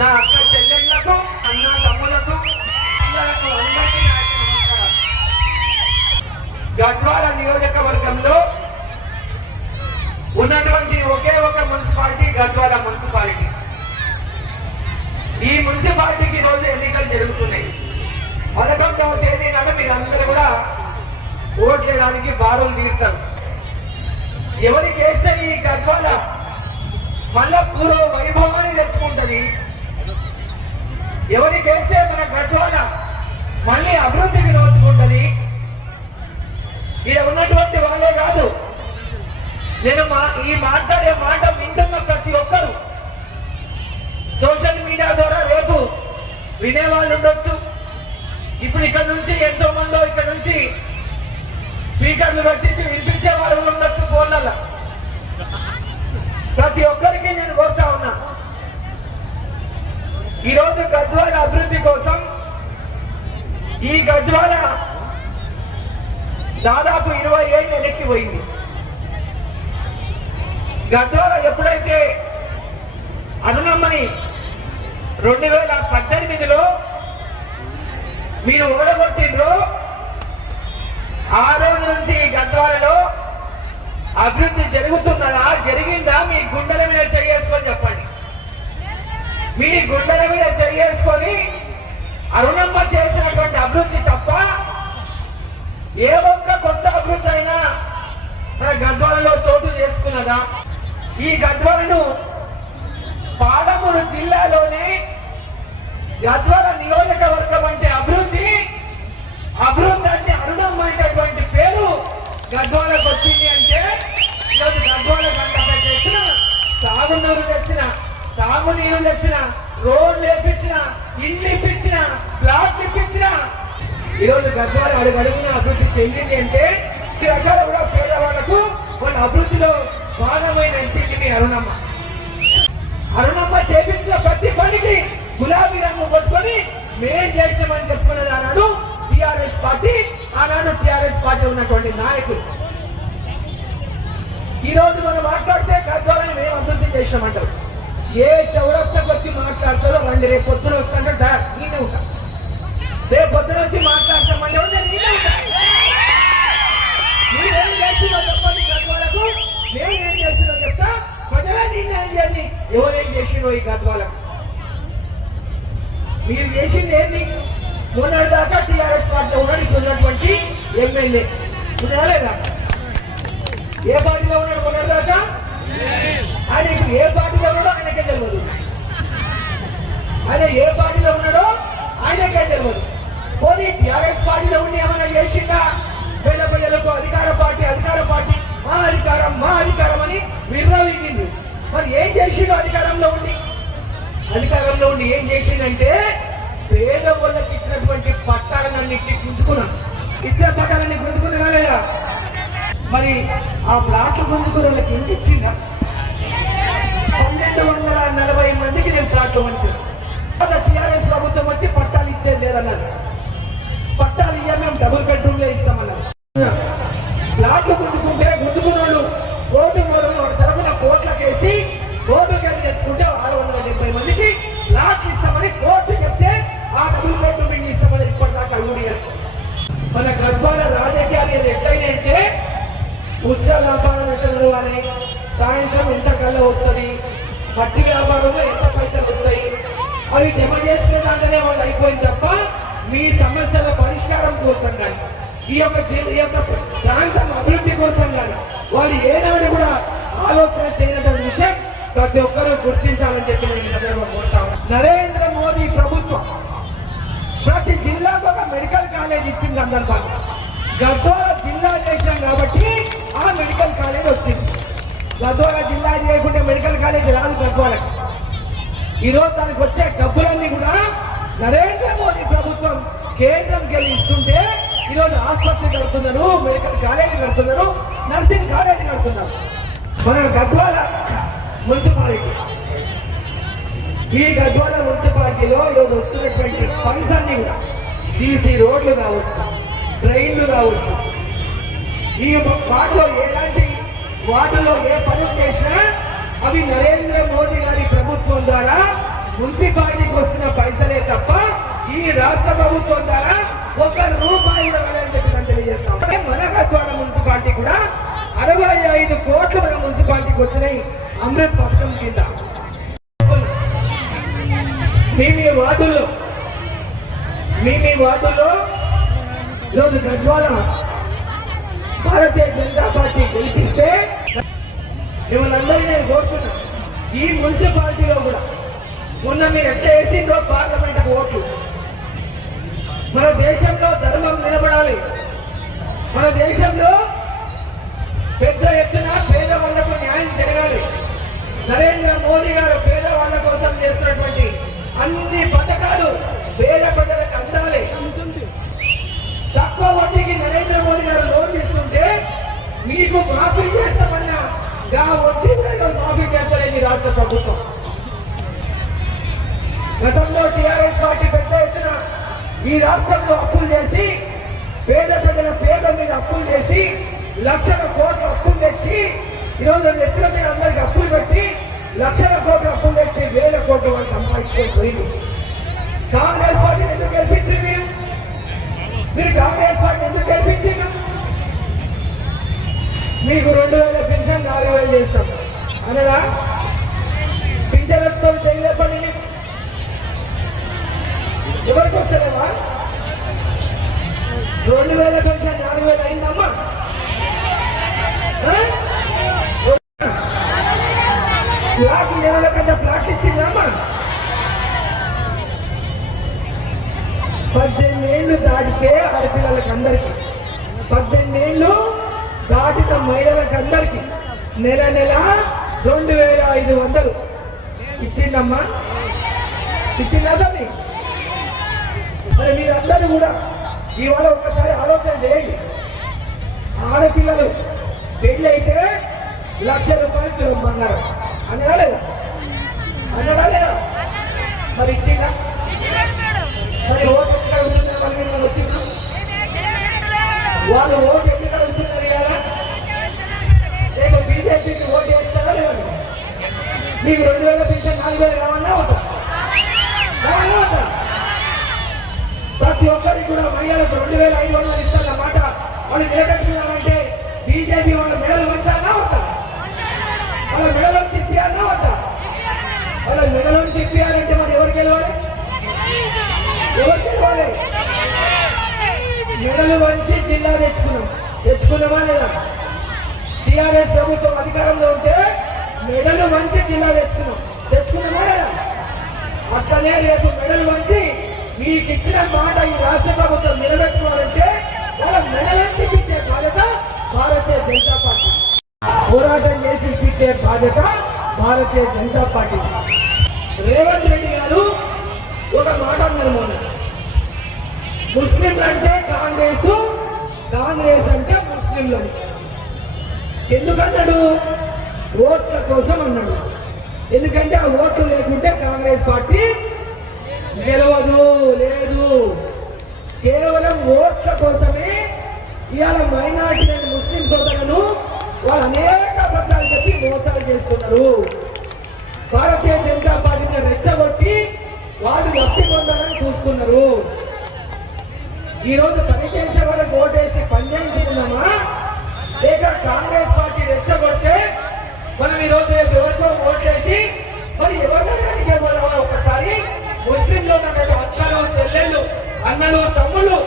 నా అక్క చెల్లెళ్లకు, అన్న తమ్ములకు, అందరికీ నమస్కారం. గద్వాల నియోజకవర్గంలో ఉన్నటువంటి ఒకే ఒక మున్సిపాలిటీ గద్వాల మున్సిపాలిటీ. ఈ మున్సిపాలిటీకి రోజు ఎన్నికలు జరుగుతున్నాయి. 11వ తేదీ నాడు మీరందరూ కూడా ఓట్ చేయడానికి బారులు తీరుతారు. ఎవరికి వేస్తే ఈ గద్వాల మళ్ళా పూర్వ వైభవాన్ని తెచ్చుకుంటుంది, ఎవరికి వేస్తే మన గద్వాల మళ్ళీ అభివృద్ధికి నోచుకుంటుంది. ఇక్కడ ఉన్నటువంటి వాళ్ళే కాదు, నేను ఈ మాట్లాడే మాట వింటున్న ప్రతి ఒక్కరు సోషల్ మీడియా ద్వారా రేపు వినేవాళ్ళు ఉండొచ్చు. ఇప్పుడు ఇక్కడ నుంచి ఎంతో మందో ఇక్కడ నుంచి స్పీకర్లు పెట్టించి వినిపించే వాళ్ళు ఉండొచ్చు ఫోన్లలో. ప్రతి ఒక్కరికి నేను కోరుతా ఉన్నా, ఈరోజు గద్వాల అభివృద్ధి కోసం ఈ గద్వాల దాదాపు 20 ఏళ్ళు వెనక్కిపోయింది. గద్వాల ఎప్పుడైతే అరుణమ్మని 2018లో మీరు ఓడగొట్టిండ్రో ఆ రోజు నుంచి గద్వాలలో అభివృద్ధి జరుగుతున్నదా, జరిగిందా? మీ గుండెల మీద చేసుకొని చెప్పండి. మీ గుండెల మీద చేసుకొని అరుణమ్మ చేసినటువంటి అభివృద్ధి తప్ప ఏ ఒక్క కొత్త అభివృద్ధి అయినా మన గద్వాలలో చోటు చేసుకున్నదా? ఈ గద్వాలను పాలమూరు జిల్లాలోనే గద్వాల నియోజకవర్గం అంటే అభివృద్ధి అంటే అరుణమ్మ అనేటువంటి పేరు గద్వాలకు వచ్చింది. అంటే ఈరోజు గద్వాల గంట తెచ్చిన, తాగునీరు తెచ్చిన, తాగునీరు తెచ్చిన, రోడ్లు వేపించిన, ఇల్లు ఇప్పించిన, ప్లాట్లు ఇప్పించిన, ఈరోజు గద్వాల అడుగడుగున అభివృద్ధి చెందింది. అంటే ఈ రకాల కూడా పేదవాళ్లకు వాళ్ళ అభివృద్ధిలో భాగమైన ఇంటికి అరుణమ్మ. అరుణమ్మ చేపించిన ప్రతి పనికి గులాబీ రంగు కొట్టుకొని మేం చేసామని చెప్పుకున్నది ఆనాడు టిఆర్ఎస్ పార్టీ, ఆనాడు టిఆర్ఎస్ పార్టీ ఉన్నటువంటి నాయకులు. ఈ రోజు మనం మాట్లాడితే గద్వాలని మేము అభివృద్ధి చేసామంటారు. ఏ చౌరస్తాకు వచ్చి మాట్లాడతారో రండి, రేపు పొద్దున వస్తాంటే నేనే ఉంటా. రేపు పొద్దున వచ్చి మాట్లాడతామంటే నేనే ఉంటా. మీరేం చేసిందో చెప్పండి గద్వాలకు, మేము ఏం చేసిందో చెప్తా. ప్రజలే నిర్ణయం చేయండి ఎవరేం చేసిండో ఈ గద్వాలకు. మీరు చేసింది ఏంటి? మొన్నటి దాకా టీఆర్ఎస్ పార్టీలో ఉన్నాడు, ఇప్పుడు ఉన్నటువంటి ఎమ్మెల్యే ఉన్నాడా? ఏ పార్టీలో ఉన్నాడు మొన్నటి దాకా? ఆయన ఇప్పుడు ఏ పార్టీలో ఉన్నాడో ఆయనకే తెలియదు. ఆయన ఏ పార్టీలో ఉన్నాడో ఆయనకే తెలియదు. పోనీ టీఆర్ఎస్ పార్టీలో ఉండి ఏమైనా చేసిందా? పేద ప్రజలకు అధికార పార్టీ మా అధికారం అని విర్రవీగింది. మరి ఏం చేసిండు? అధికారంలో ఉండి ఏం చేసిందంటే పేద వాళ్ళకి ఇచ్చినటువంటి పట్టాలన్నింటినీ గుంజుకున్నాం. ఇచ్చిన పట్టాలన్నీ గుంజుకున్నా లేదా? మరి ఆ ప్లాట్లు గుంజుకున్న వాళ్ళకి ఎంత ఇచ్చిందా? 1240 మందికి నేను ప్లాట్లు మంచిది. టీఆర్ఎస్ ప్రభుత్వం వచ్చి పట్టాలు ఇచ్చేది లేదన్నారు. పట్టాలు ఇయ్య, మేము డబుల్ బెడ్రూమ్లే ఇస్తామన్నారు. ప్లాట్లు గుంజుకున్న వాళ్ళు కోర్టు తరఫున కోట్లకేసి కోర్టుకెళ్ళి తెచ్చుకుంటే 670 మందికి ప్లాట్లు ఇస్తామని కోర్టు చెప్తే ఆ డబుల్ బెడ్రూమ్ ఇస్తామని ఇప్పటిదాకా అడుగుడియారు. మన గద్వాల రాజకీయాలు ఎట్లయినాయంటే పుస్తక వ్యాపారం ఎట్లా నడవాలి, సాయంత్రం ఎంత కళ్ళ వస్తుంది, మట్టి వ్యాపారంలో ఎంత పైసలు వస్తాయి, అవి జమ చేసుకునే దాంట్లోనే వాళ్ళు అయిపోయింది తప్ప మీ సమస్యల పరిష్కారం కోసం కానీ ఈ యొక్క ప్రాంతం అభివృద్ధి కోసం కానీ వాళ్ళు ఏనాడు కూడా ఆలోచన చేయనటువంటి విషయం ప్రతి ఒక్కరూ గుర్తించాలని చెప్పి నేను సందర్భంగా కోరుతాను. నరేంద్ర మోదీ ప్రభుత్వం ప్రతి జిల్లాకు ఒక మెడికల్ కాలేజ్ ఇచ్చిన సందర్భంగా గద్వాల జిల్లా చేసినాం కాబట్టి ఆ మెడికల్ కాలేజ్ వచ్చింది. గద్వాల జిల్లా చేయకుంటే మెడికల్ కాలేజ్ రాదు గద్వాలకి. ఈరోజు దానికి వచ్చే డబ్బులన్నీ కూడా నరేంద్ర మోదీ ప్రభుత్వం కేంద్రంకి వెళ్ళి ఇస్తుంటే ఈరోజు ఆసుపత్రి కడుతున్నారు, మెడికల్ కాలేజీ కడుతున్నారు, నర్సింగ్ కాలేజీ కడుతున్నారు. మన గద్వాల మున్సిపాలిటీ, ఈ గద్వాల మున్సిపాలిటీలో ఈరోజు వస్తున్నటువంటి ఫండ్స్ అన్ని కూడా సీసీ రోడ్లు కావచ్చు, ట్రైన్లు కావచ్చు, ఈ వాటిలో ఎలాంటి వాటిలో ఏ పనులు చేసినా అవి నరేంద్ర మోదీ గారి ప్రభుత్వం ద్వారా మున్సిపాలిటీకి వస్తున్న పైసలే తప్ప ఈ రాష్ట్ర ప్రభుత్వం ద్వారా ₹1 కూడా వెళ్ళని చెప్పి నేను తెలియజేస్తాం. మన గద్వాల మున్సిపాలిటీ కూడా 65 కోట్లు మన మున్సిపాలిటీకి వచ్చినాయి అమృత్ పథకం కింద. మీ వార్డుల్లో ఈరోజు గద్వాల భారతీయ జనతా పార్టీ గెలిపిస్తే మిమ్మల్ని నేను కోరుతున్నా, ఈ మున్సిపాలిటీలో కూడా మొన్న మీరు ఎట్లా వేసిందో పార్లమెంట్కి ఓట్లు. మన దేశంలో ధర్మం నిలబడాలి, మన దేశంలో పెద్ద ఎత్తున పేదవాళ్లకు న్యాయం జరగాలి. నరేంద్ర మోదీ గారు పేదవాళ్ల కోసం చేస్తున్నటువంటి అన్ని పథకాలు పేద ప్రజలకు అందాలి. తక్కువ వడ్డీకి నరేంద్ర మోదీ గారు లోన్ తీసుకుంటే మీకు మాఫీ చేస్తామన్నా వడ్డీ మాఫీ చేస్తారని రాష్ట్ర ప్రభుత్వం. గతంలో టీఆర్ఎస్ పార్టీ పెద్ద ఎత్తున ఈ రాష్ట్రంలో అప్పులు చేసి పేద ప్రజల పేద మీద అప్పులు చేసి లక్షల కోట్ల అప్పులు తెచ్చి ఈరోజు నెత్తుల మీద అందరికి అప్పులు పెట్టి లక్షల కోట్ల అప్పులు తెచ్చి వేల కోట్ల వాళ్ళు సంపాదించుకొని పోయింది. కాంగ్రెస్ పార్టీ ఎందుకు గెలిపించింది? మీరు కాంగ్రెస్ పార్టీ ఎందుకు గెలిపించింది? మీకు 2000 పెన్షన్ 4000 చేస్తాం అనగా పింఛన్ వస్తాం చేయలే పని ఎవరికి వస్తలేవా? 2000 పెన్షన్ 4000 అయిందమ్మా. ఫ్లాట్ నెలల కన్నా ఫ్లాట్ ఇచ్చిందమ్మా. 18 ఏళ్ళు దాటితే ఆడపిల్లలకి అందరికీ, 18 ఏళ్ళు దాటిన మహిళలకు అందరికీ నెల 2500 ఇచ్చిందమ్మా. ఇచ్చిందా తల్లి? మరి మీరందరూ కూడా ఇవాళ ఒక్కసారి ఆలోచన చేయండి. ఆడపిల్లలు పెళ్లి అయితే ₹1,00,000 కిలో బంగారం అనగా లేదా? మరి ఇచ్చిందా? మరి ఓటు ఎక్కడ ఉంటున్నారు? మరి మీరు వచ్చిందా? వాళ్ళు ఓటు ఎక్కడ ఉంటున్నారు కదా? రేపు బీజేపీకి ఓటు చేస్తారా లేదా? మీకు 2000 పెన్షన్ 4000 కావాలన్నా అవుతా? ప్రతి ఒక్కరికి కూడా మహిళలకు 2500 ఇస్తారన్నమాట. వాళ్ళు నిలబెట్టుకున్నామంటే బీజేపీ వాళ్ళ మెడలు వచ్చానా అవుతా? వాళ్ళ మెడలో చెప్పారన్నా అవుతా? వాళ్ళ మెడలో చెప్పారంటే మరి ఎవరికి గెలవాలి? మెడలు వంచి జిల్లా తెచ్చుకున్నామా లేదా? టీఆర్ఎస్ ప్రభుత్వం అధికారంలో ఉంటే మెడలు వంచి జిల్లా తెచ్చుకున్నామా లేదా? అట్లనే రేపు మెడలు వంచి మీకు ఇచ్చిన మాట ఈ రాష్ట్ర ప్రభుత్వం నిలబెట్టుకోవాలంటే వాళ్ళ మెడలను ఇప్పించే బాధ్యత భారతీయ జనతా పార్టీ. పోరాటం చేసి ఇప్పించే బాధ్యత భారతీయ జనతా పార్టీ. రేవంత్ రెడ్డి గారు ఒక మాట అన్నారు మొన్న, ముస్లింలు అంటే కాంగ్రెస్, కాంగ్రెస్ అంటే ముస్లింలు. ఎందుకన్నాడు? ఓట్ల కోసం అన్నాడు. ఎందుకంటే ఆ ఓట్లు లేకుంటే కాంగ్రెస్ పార్టీ గెలవదు. లేదు, కేవలం ఓట్ల కోసమే ఇవాళ మైనార్టీ ముస్లిం సోదరులను వాళ్ళు అనేక అబద్ధాలు చెప్పి మోసాలు చేస్తున్నారు. భారతీయ జనతా పార్టీని రెచ్చగొట్టి వాళ్ళు లబ్ధి పొందాలని చూస్తున్నారు. ఈరోజు పని చేసే వాళ్ళకి ఓటేసి పనిచేయించుకున్నామా, లేక కాంగ్రెస్ పార్టీ రెచ్చగొడితే మనం ఈరోజు ఎవరితో ఓటేసి మరి ఎవరిని ఒకసారి ముస్లింలు ఉన్నటువంటి అక్కలు చెల్లెళ్ళు అన్నలు తమ్ముళ్ళు